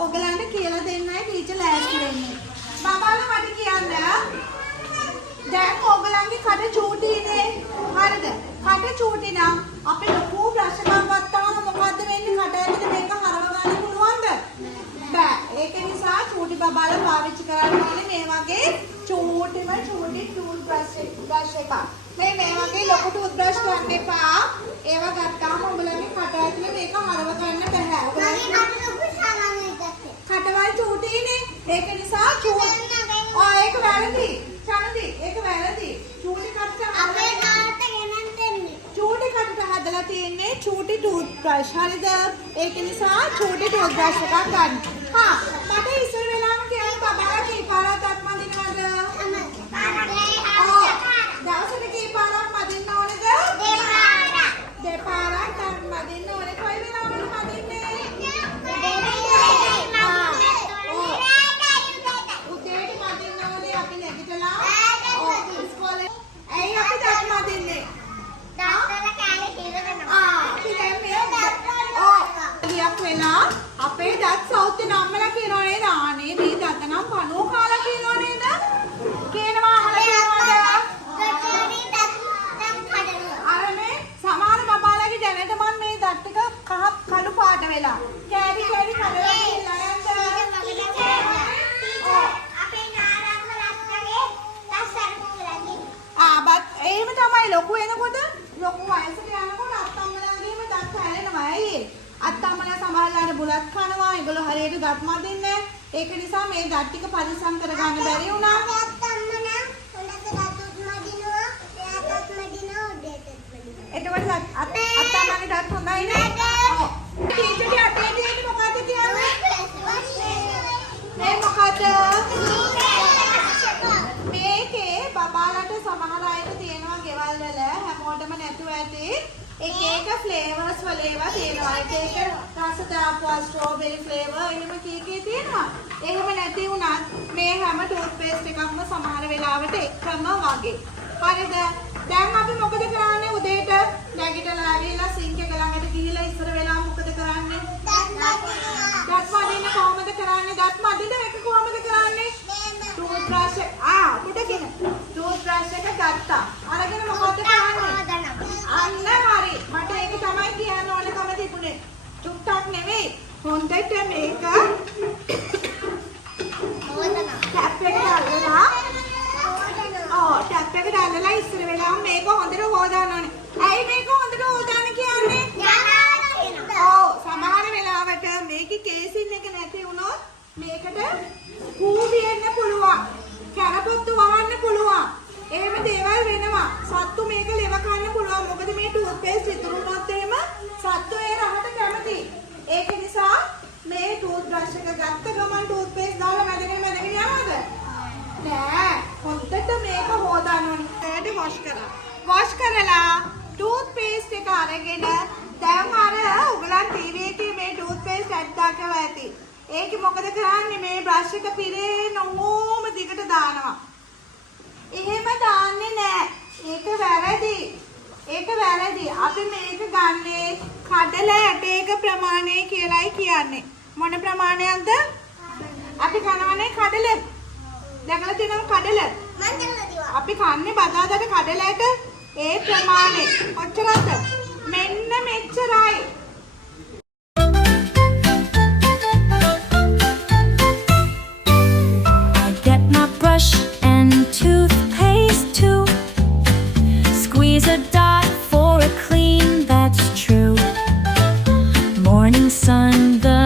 ඔයගලන්ට කියලා දෙන්නයි ටීචර් ලෑස්ති වෙන්නේ. බබාලා මට කියන්න. දැන් ඔයගලන්ගේ කට චූටිනේ. හරිද? කට චූටි නම් අපි ලොකු බ්‍රෂ් එකක් ගත්තාම මොකද්ද වෙන්නේ? කට ඇතුලේ මේක හරව ගන්න පුළුවන්ද? බෑ. ඒක නිසා චූටි බබාලා පාවිච්චි කරන්න ඕනේ මේ වගේ චූටි ටූත් බ්‍රෂ් එකක්. මේ වගේ ලොකු ටූත් බ්‍රෂ් ගන්න එපා. ඒවා ගත්තාම ඔයගලන්ගේ කට ඇතුලේ මේක හරව ගන්න බෑ. කටවල් චූටිනේ. ඒක නිසා ඒක වැරදි. චනදි ඒක වැරදි. චූටි කට අපේ කාට ගෙනන් දෙන්නේ. චූටි කටට හදලා තියෙන්නේ චූටි ටූත් බ්‍රෂ්. හරිද? ඒක නිසා චූටි ටූත් බ්‍රෂ් එකක් ගන්න. හා මට ඉස්සර වෙලාම කියන්න බබාලා කීපාරක් දත් මදිනවද? දවසට කීපාරක් මදින්න ඕනේද? දෙපාරක් දත් මදින්න ඕනේ. කොයි වෙලාවද මදින්නේ? අපේ දත් සෞත්‍ය නම්මලා කියනවා නේද? ආනේ මේ දත නම් පණුව කාලා කියනවා නේද? කියනවා අහලා අරනේ සමහර බබාලාගේ දැනට මම මේ දත් එක කළු පාට වෙලා කෑලි කඩලා ගිහලා යන්න අපේ නාරම්මලක්ගේ ලස්සන කුලගේ බත් එහෙම තමයි ලොකු වෙනකොට ලොකු වයසට යනකොට අත්තම්මලාගේම දත් හැලෙනවා. ඇයි ඒ? අත්තම්මලා සමහරලාට බුලත් කනවා. ඒගොල්ලෝ හරියට දත් මදින්නේ. ඒක නිසා මේ දත් ටික පරිස්සම් කරගන්න බැරි වුණා. අත්තම්මලා හොඳට දත් මදිනවා. එයාටත් මදිනවා උඩටත් මදිනවා. එතකොට අත්තම්මලාගේ දත් හොඳයි නේද? ඔව්. ටීචර්ගේ අතේ තියෙන්නේ මොකද්ද කියන්නේ? මේ මොකද්ද? මේකේ බබාලට සමහර අයට තියෙනවා ගෙවල් වල හැමෝටම නැතුව ඇති. එක ෆ්ලේවර්ස් වල ඒවා තියෙනවා. එක රස දාපුවා ස්ට්‍රෝබෙරි ෆ්ලේවර් එහෙම කීකේ තියෙනවා. එහෙම නැති වුණත් මේ හැම ටූත් පේස්ට් එකක්ම සමහර වෙලාවට එකම වගේ. හරිද? දැන් අපි මොකද කරන්නේ? උදේට නැගිටලා ආවිලා සිංක් එක ළඟට ගිහිල්ලා ඉස්සර වෙලා මොකද කරන්නේ? දත් මදින්න කොහොමද කරන්නේ? දත් මදින්න එක කොහොමද කරන්නේ? ටූත් බ්‍රෂ් පුටගෙන ටූත් බ්‍රෂ් එක ගත්තා. අරගෙන මොකද කරන්නේ? අන්න හරි. මට ඒක තමයි කියන්න ඕනකම තිබුණේ. චුට්ටක් නෙවෙයි. හොඳට මේක ටැප් එක දාලා ටැප් එක දාලා ඉස්සර වෙලාම මේක හොඳට හොදාන්න ඕනේ. ඇයි මේක හොඳට හොදාන්න කියන්නේ? සමහර වෙලාවට මේකේ කේසින් එක නැති වුණොත් මේකට කූඹියෙන්න පුළුවන්. කැරපොත්තු වහන්න පුළුවන්. එහෙම දේවල් වෙනවා. සත්තු මේක ලෙව කන්න පුළුවන්. මොකද මේ ටූත් පේස්ට් ඉතුරු වුණොත් එහෙම සත්තු ඒ රහට කැමති. ඒක නිසා මේ ටූත් බ්‍රෂ් එක ගත්ත ගමන් ටූත් පේස්ට් දාලා මැදගෙන යනවද? නෑ. හොඳට මේක හොදාන්න ඕනේ. ඊට වොෂ් කරලා. වොෂ් කරලා ටූත් පේස්ට් එක අරගෙන දැන් අර උගලන් ටීවී එකේ මේ ටූත් පේස්ට් ඇඩ් දාලා ඇති. ඒක මොකද කරන්නේ? මේ බ්‍රෂ් එක පිරේන ඕම දිගට දානවා. එහෙම දාන්නේ නෑ. ඒක වැරදි. අපි මේක ගන්නේ කඩල ඇටයක ප්‍රමාණය කියලායි කියන්නේ. මොන ප්‍රමාණයක්ද? අපි කනවනේ කඩල. දැකලා තියෙනවද කඩල? මම දැකලා තියෙනවා. අපි කන්නේ බදාදට කඩලට ඒ ප්‍රමාණය. කොච්චරද? මෙන්න මෙච්චරයි. I get my brush and toothpaste too. Squeeze a dot for a clean, that's true. Morning sun, the